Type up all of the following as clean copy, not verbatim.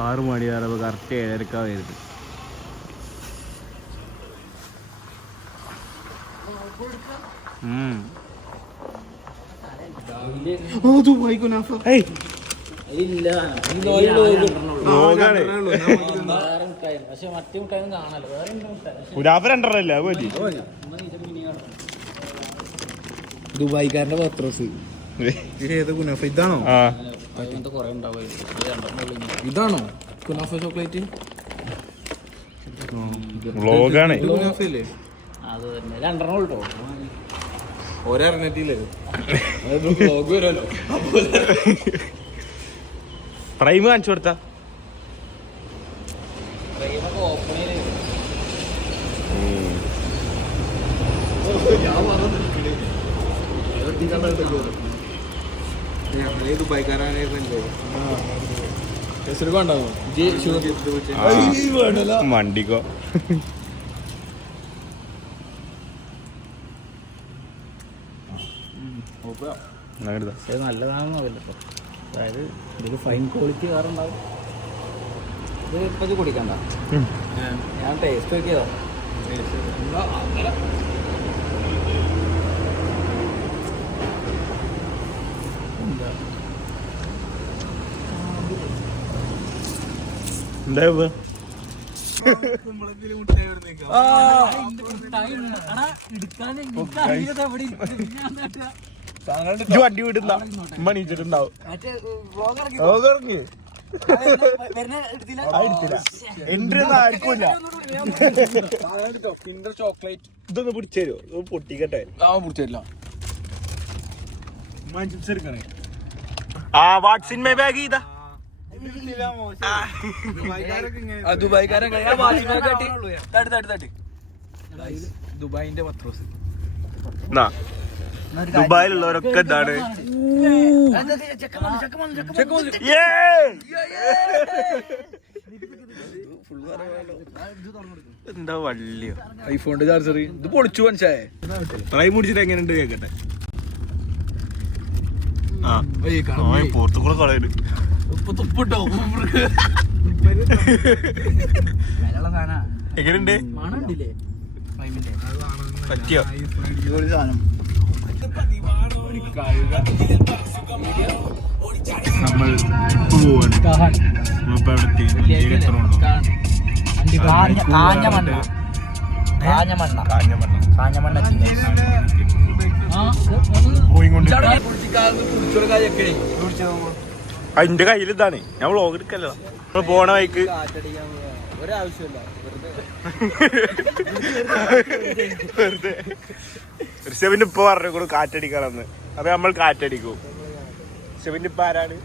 6 മണി പറയുമ്പോൾ കറക്റ്റ് 7:30 വരുന്നത്. ദുബായിക്കാരന്റെ പത്രോസ് ഇതാണോ? ഇതാണോ കുനാഫ ചോക്ലേറ്റ്? കുനാഫല്ലേ? ഒരറിഞ്ഞിട്ടില്ലേ? പ്രൈം കാണിച്ചു കൊടുത്താ മണ്ടിക്കോ. നല്ലതാണെന്നോ അതായത് ഇതൊരു ഫൈൻ ക്വാളിറ്റി വേറുണ്ടാവും. ഇത് ഇപ്പം കുടിക്കണ്ട, ഞാൻ ടേസ്റ്റ് നോക്കിയതോ. വണ്ടി വിടുന്ന മണിച്ചിട്ടുണ്ടാവും. ചോക്ലേറ്റ് ഇതൊന്ന് പിടിച്ചേരോ? പൊട്ടിക്കട്ടെ. പിടിച്ചില്ല. വാട്സിൻ മൈ ബാഗ് ചെയ്താ ദുബായിന്റെ പത്രോസ്. ദുബായിലുള്ളവരൊക്കെ എന്താണ് എന്താ വള്ളിയോ ഐഫോണിന്റെ ചാർജർ ഇത് പൊളിച്ചു മനസ്സിലായേ. ട്രൈ മുടിച്ചിട്ട് എങ്ങനെയുണ്ട് കേക്കട്ടെ. പുറത്തു കൂടെ കളയുന്നു. എങ്ങനെയുണ്ട്? പറ്റിയോ? നമ്മൾ അതിന്റെ കയ്യിൽ ഇതാണ്. ഞാൻ വ്ളോഗ് എടുക്കല്ലോ. നമ്മൾ പോണ വഴിക്ക് വെറുതെ ഋഷഭിന്റെ ഇപ്പൊ പറഞ്ഞു കൂടെ കാറ്റടിക്കാണെന്ന്. അപ്പൊ നമ്മൾ കാറ്റടിക്കും. ഋഷഭിന്റെ ഇപ്പൊ ആരാണ്?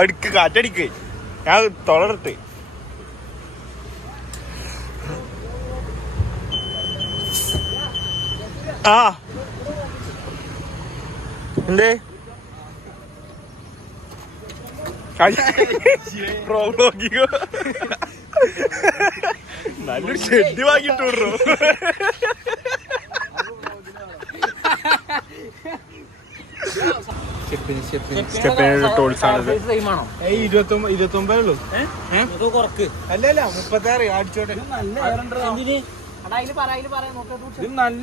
അടുക്ക് കാറ്റടിക്ക്. ഞാൻ തൊളർത്ത് എന്തേ പ്രോബ്ലോഗിക്കോ നല്ലൊരു ഷെഡ് വാങ്ങിട്ട് വിടറോ? ടോൾസാണത്. 29 അല്ലല്ല 36 അടിച്ചോട്ടെ. നല്ല 36 28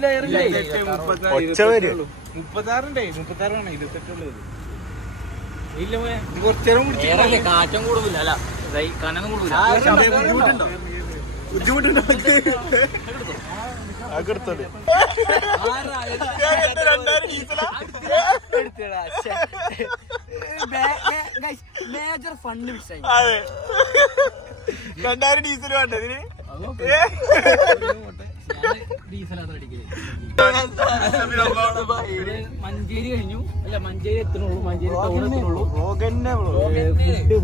ഇല്ല കുറച്ചേരം കാറ്റം കൂടുതല. അല്ല കനൊന്നും കൂടുതല. ബുദ്ധിമുട്ടുണ്ടോ? അകർത്തോട് മേജർ ഫണ്ട് മിസ്സായി. 2000 ഡീസൽ വേണ്ട ഇതിന്. മഞ്ചേരി കഴിഞ്ഞു. അല്ല മഞ്ചേരി എത്തണുള്ളൂ. മഞ്ചേരി ടൗൺ എത്തണുള്ളൂ.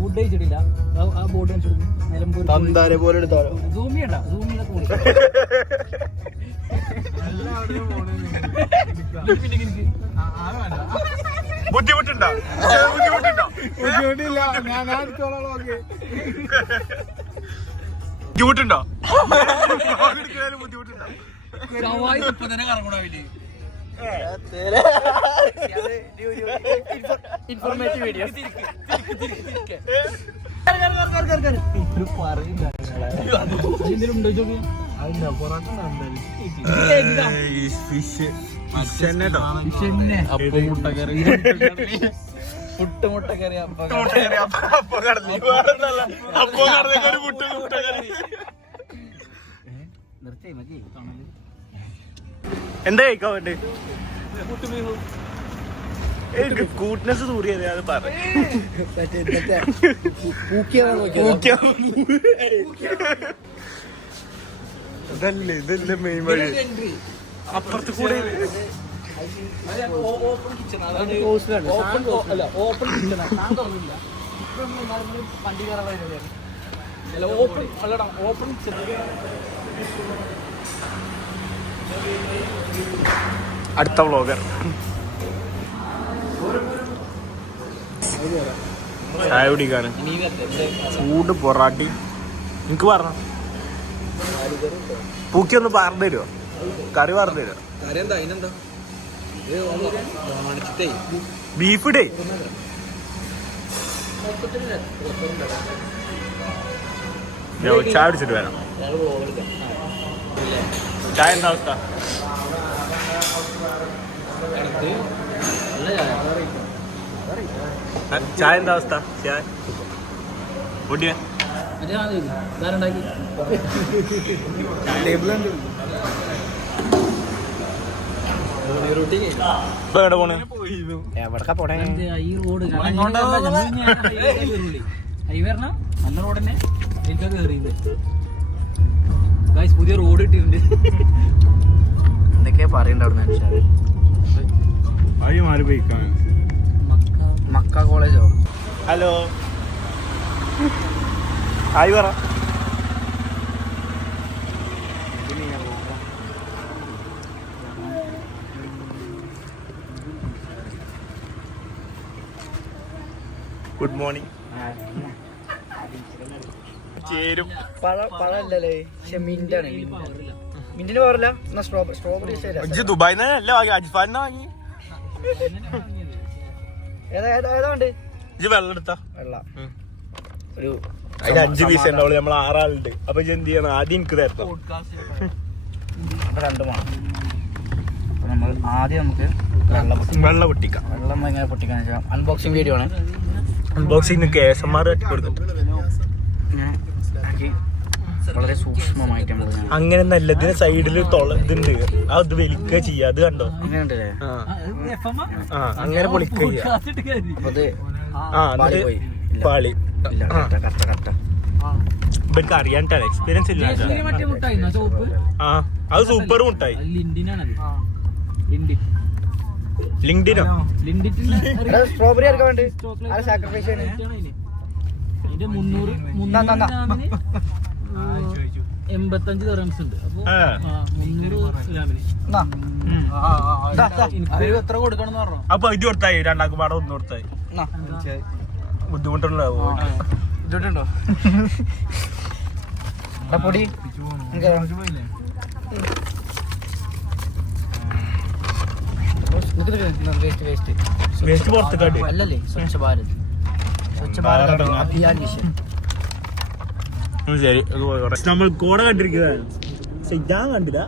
ഫുഡ് കഴിച്ചിട്ടില്ല. ആ ബോർഡ് നിലമ്പൂർ തന്താരെ പോലെ എടുത്താലോ? സൂമി ചെയ്യണ്ട. സൂമിയിലൊക്കെ ബുദ്ധിമുട്ടുണ്ടോ? ബുദ്ധിമുട്ടില്ല. ഞാൻ അടുത്തോളം ബുദ്ധിമുട്ടുണ്ടോ? ബുദ്ധിമുട്ടുണ്ടോ? കറങ്ങണ ഇൻഫോർമേറ്റീവ് വീഡിയോ പുട്ടുമുട്ടക്കറി നിർത്തി മതി. എന്താ കഴിക്കാൻ വേണ്ടി കൂട്ട്നെസ് തൂറിയത് അത് പറ ഇതല്ലേ മെയിൻ വഴി. അപ്പുറത്ത് കൂടെ ഓപ്പൺ കിച്ചൺ വണ്ടി കയറാൻ ഓപ്പൺ അല്ലടാ ഓപ്പൺ കിച്ചൺ. അടുത്ത വ്ളോഗർ ചായ കുടിക്കാണ്. ചൂട് പൊറാട്ടി നിനക്ക് പറഞ്ഞ പൂക്കി ഒന്ന് പറഞ്ഞു തരുമോ? കറി പറഞ്ഞു തരുമോ? ബീഫ് ഡേ ചായ കുടിച്ചിട്ട് വരാം. ചായ എന്താ അവസ്ഥ? ചായ എന്താ അവസ്ഥ? ചായ പൊടിയ എവിടെ പോണ്? എവിടക്ക പോണേ? ഈ റോഡ് ഹൈവേറിന നല്ല റോഡ് തന്നെ എനിക്കൊക്കെ കയറിയത്. പുതിയ റോഡ് കിട്ടിയിട്ടുണ്ട്. എന്തൊക്കെയാ പറയണ്ട അവിടെ മനുഷ്യർ. മക്ക കോളേജോ? ഹലോ ഹായ് പറ. Good morning. ചേരും പഴല്ലേ മിന്റാണ്. മിന്റിന് പോരല്ല സ്ട്രോബെറി ദുബായിന്നല്ല അജ്ഫാലിനെ വാങ്ങി. ഏതാണ്ട് വെള്ളം എടുത്താ വെള്ള ഒരു അതിന് 5 പീസ് ഉണ്ടാവുള്ളൂ. നമ്മൾ 6 ആളുണ്ട്. അപ്പൊ എന്ത് ചെയ്യണം? ആദ്യം എനിക്ക് തരത്തോ? 2 വേണം. അപ്പൊ നമ്മൾ ആദ്യം നമുക്ക് വെള്ളം പൊട്ടിക്കാം. വെള്ളം എങ്ങനെ പൊട്ടിക്കാന്ന് വെച്ചാൽ അൺബോക്സിങ് വീഡിയോ ആണ്. അൺബോക്സിങ് കേസന്മാർ കൊടുക്കും. വളരെ സൂക്ഷ്മമായിട്ടാണ് അങ്ങനെ നല്ലതിന് സൈഡിൽ ഇതുണ്ട്. അത് വലിക്കുക ചെയ്യാ. അത് കണ്ടോ? അങ്ങനെയുണ്ടല്ലേ? അങ്ങനെ പൊളിക്കുക ചെയ്യാ. പാളി ഇവർക്ക് അറിയാണ്ടാണ്. എക്സ്പീരിയൻസ് ഇല്ല. അത് സൂപ്പർ മുട്ടായി. ലിങ്ക്ഡിനോ? സ്ട്രോബെറി ആർക്കാ വേണ്ടി? സാക്രിഫൈസ് 85 ദിർഹംസ് ഉണ്ട്. എത്ര കൊടുക്കണം പറഞ്ഞു. അപ്പൊ ഇത് കൊടുത്തായി. രണ്ടാക്കും പാടെ 1 കൊടുത്തായി. ബുദ്ധിമുട്ടുണ്ടാവോ? ബുദ്ധിമുട്ടുണ്ടോ? പൊടി വേസ്റ്റ് പുറത്തേക്കാട്ട് അല്ലല്ലേ? സ്വച്ഛ ഭാരത് അഭിയാൻ മിഷൻ. നമ്മൾ കോട കണ്ടിരിക്കുക. ഞാൻ കണ്ടില്ല.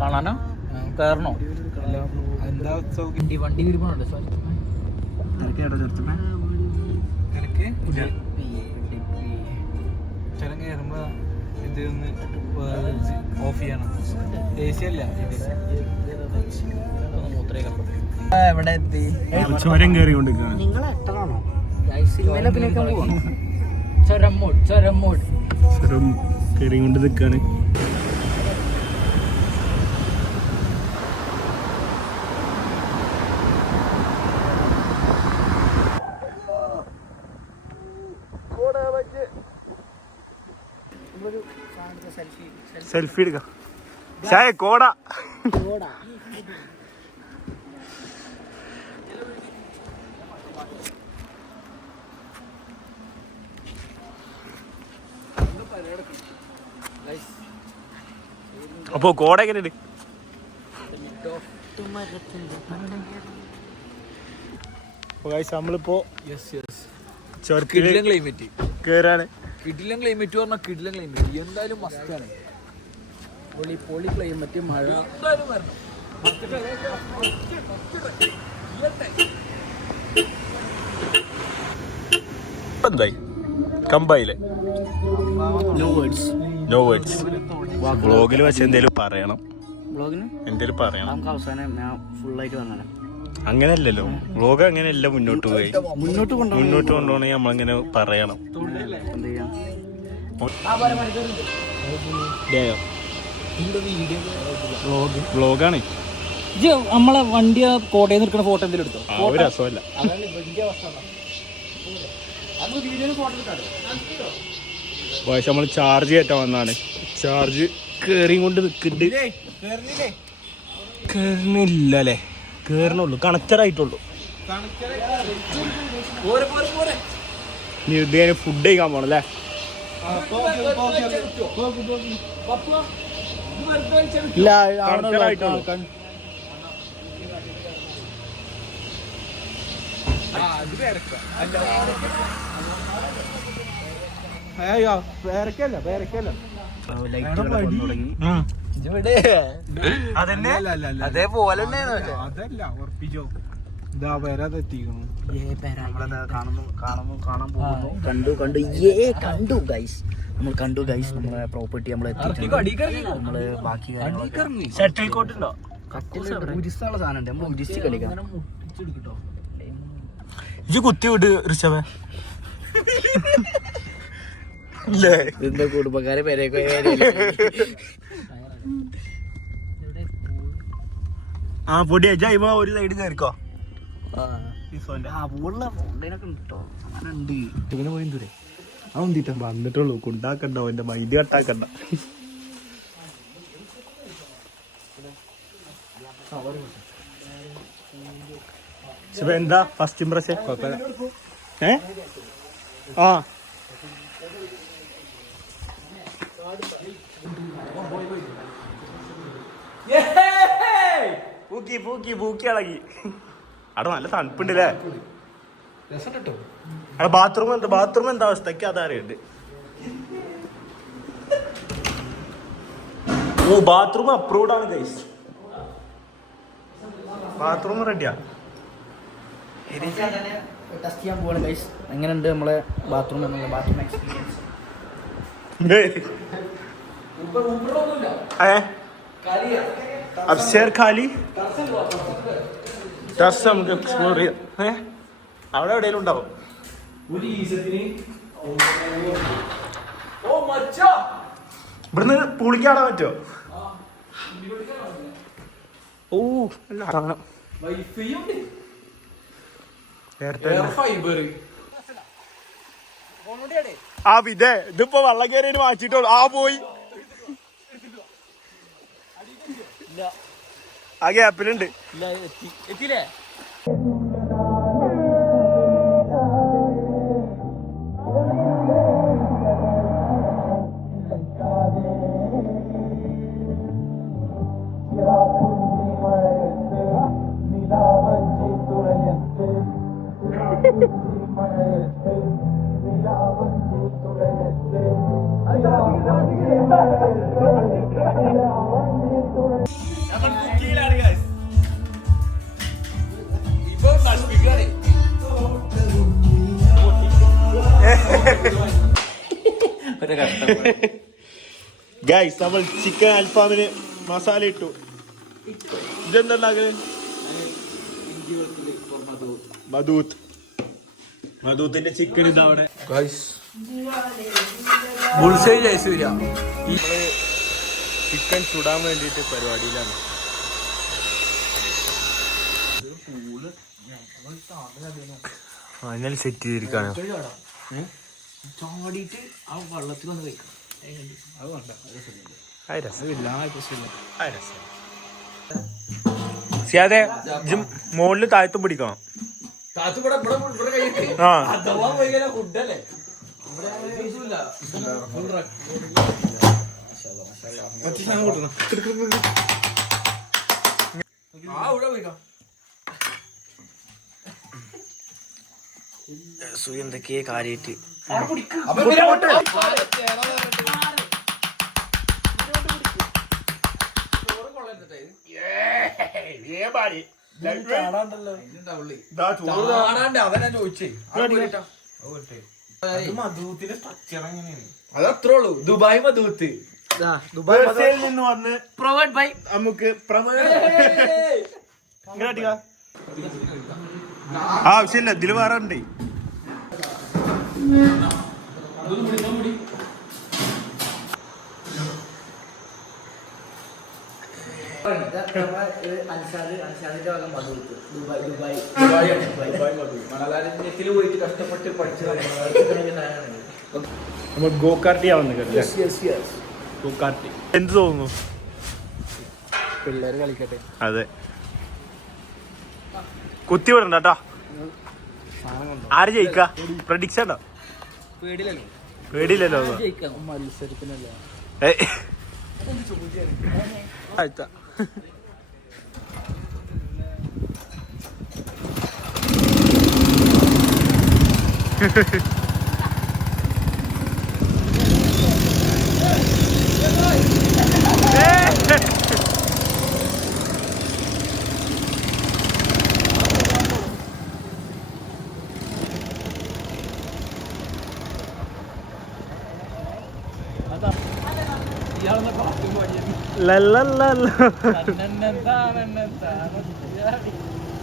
കാണാനോ കയറണോ? വണ്ടി തിരുപ്പുണ്ട്. കയറുമ്പോ ഇത് ഓഫ് ചെയ്യണം. AC അല്ല. എവിടെ എത്തി? ചുരം കയറിക്കൊണ്ടിരിക്കുകയാണ്. ചുരം കയറിക്കൊണ്ട് നിൽക്കാണ്. സെൽഫി എടുക്കാം. ചായ കോട അപ്പൊ കോട എങ്ങനെയുണ്ട്? നമ്മളിപ്പോ ക്ലൈമറ്റ് കേറാണ്. കിടിലൻ ക്ലൈമറ്റ് പറഞ്ഞാൽ കിടിലൻ ക്ലൈമറ്റ് എന്തായാലും മസ്റ്റാണ്. പൊളി ക്ലൈമറ്റ്, മഴ എന്തായാലും വരണം. എന്തായി കമ്പായില്ലേ? No words. വ്ളോഗിൽ വെച്ച് എന്തേലും പറയണം, എന്തേലും പറയണം. അങ്ങനെയല്ലല്ലോ വ്ളോഗ്, അങ്ങനെയല്ല മുന്നോട്ട് പോയി മുന്നോട്ട് കൊണ്ടുപോകണമെങ്കിൽ നമ്മളങ്ങനെ പറയണം. വ്ളോഗാണ്. നമ്മളെ വണ്ടി കോട്ടയിൽ നിൽക്കുന്ന ഫോട്ടോ എന്തെങ്കിലും എടുത്തോ? ഒരു രസമല്ല. പക്ഷെ നമ്മൾ ചാർജ് കയറ്റാൻ വന്നാണ്. ചാർജ് കേറി കൊണ്ട് നിൽക്കുന്നുണ്ട്. കേറണില്ല അല്ലേ? കേറണുള്ളൂ, കണക്റ്റഡ് ആയിട്ടുള്ളൂ. ഇത് ഫുഡ് കഴിക്കാൻ പോണല്ലേ? ഇല്ല, ആയിട്ടുള്ളൂ. അതേപോലെ ഉറപ്പിച്ചോ. ഇതാ വരാതെത്തിക്കണു. കണ്ടു ഗൈസ്. നമ്മൾ കണ്ടു ഗൈസ്, നമ്മളെ പ്രോപ്പർട്ടി നമ്മള് ബാക്കി ഷട്ടിൽ കോട്ട് ഉണ്ടോ? ഉജിസ്തുള്ള സാധനം ഉണ്ട്, നമ്മൾ ഉജിസ്റ്റ് കളിക്കാം. ഇജ്ജ് കുത്തി വിട് ഋഷഭ. എന്താ കുടുംബക്കാരെ പേരേക്കോ ആ പൊടി ജൈവ ഒരു സൈഡ് കയറിക്കോ. വന്നിട്ടുള്ളൂ, കുണ്ടാക്കണ്ട, അവന്റെ മൈൻഡ് കട്ടാക്കണ്ട. എന്താ ഫസ്റ്റ് ഇംപ്രഷൻ? ആ പൂക്കി പൂക്കി പൂക്കി ഇളകി. അവിടെ നല്ല തണുപ്പുണ്ടല്ലേ? അവിടെ ബാത്റൂം എന്താ അവസ്ഥക്ക് അതറിയുണ്ട്. ഓ ബാത്റൂം അപ്രൂവ്ഡ് ആണ് ഗൈസ്. ബാത്റൂം റെഡിയാ. ടെസ്റ്റ് ചെയ്യാൻ പോവാണ് ഗൈസ്. എങ്ങനെയുണ്ട് നമ്മളെ ബാത്റൂം എക്സ്പീരിയൻസ്? അപ്സ്റ്റെയർ ഖാലി, ടെറസ് നമുക്ക് എക്സ്പ്ലോർ ചെയ്യാം. അവിടെ എവിടെയെങ്കിലും ഉണ്ടാവും. ഇവിടുന്ന് പുളിക്കാടാൻ പറ്റുമോ? ഓ ആ വിധേ ഇതിപ്പോ വള്ളം കയറി മാറ്റിട്ടോളൂ. ആ പോയി ആ ഗ്യാപ്പിലുണ്ട്. എത്തിയില്ലേ? ഗൈസ് നമ്മൾ ചിക്കൻ അൽഫാമിന് മസാല ഇട്ടു. ഇതെന്താ മധൂത്തിന്റെ ചിക്കൻ ഇതാ അവിടെ. ചിക്കൻ ചുടാൻ വേണ്ടിട്ട് പരിപാടിയിലാണ്. Final set ചെയ്തിരിക്കാണ്. ചാടിയിട്ട് ആ വെള്ളത്തിൽ വന്ന് കഴിക്കണം. മോളില് താഴത്തും പിടിക്കണം. എന്തൊക്കെയാ കാര്യായിട്ട് അവനാ ചോദിച്ചേ മധുത്തിന്റെ സ്ട്രക്ചർ എങ്ങനെയാണ്? അതത്രേ ഉള്ളൂ. ദുബായ് മധൂത്ത് ദുബായിൽ നിന്ന് വന്ന് പ്രൊവൈഡ് ബൈ നമുക്ക് ആവശ്യമില്ല, ഇതില് വേറെ ഉണ്ട്. മണലാരണ്യത്തിൽ പോയിട്ട് കഷ്ടപ്പെട്ട് പഠിച്ചതാണ്. നമ്മൾ ഗോകാർട്ടി ആവുന്നു. ഗോകാർട്ടി എന്ത് തോന്നുന്നു? പിള്ളേര് കളിക്കട്ടെ. അതെ, കുത്തി വിടണ്ട കേട്ടോ. ആര് ജയിക്ക? പ്രഡിക്ഷൻ ഉണ്ടോ? പേടിയില്ലല്ലോ. മത്സരത്തിനല്ല.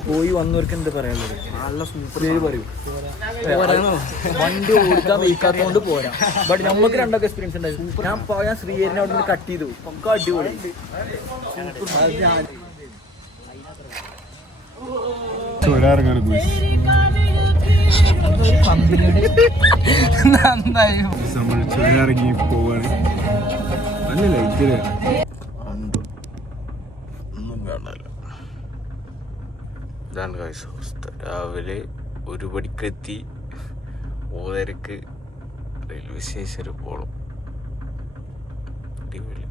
പോയി വന്നവർക്ക് എന്താ പറയാനുള്ളത്? നല്ല സൂപ്പർ പറയൂ. വണ്ടി ഓടിക്കാൻ വെക്കാത്തോണ്ട് പോരാ. ബട്ട് നമുക്ക് രണ്ടൊക്കെ എക്സ്പീരിയൻസ് ഉണ്ടായിരുന്നു. ഞാൻ പോയാൽ ശ്രീഹരിനെ അവിടെ നിന്ന് കട്ട് ചെയ്തു. ഒക്കെ അടിപൊളി. ഇറങ്ങി പോവാണ്. നല്ല ലൈറ്റ് ഒന്നും കാണാനില്ല. ഇതാണ് അവസ്ഥ. രാവിലെ 1 മണിക്കെത്തി 3:30 റെയിൽവേ സ്റ്റേഷനിൽ പോകണം. അടിപൊളി.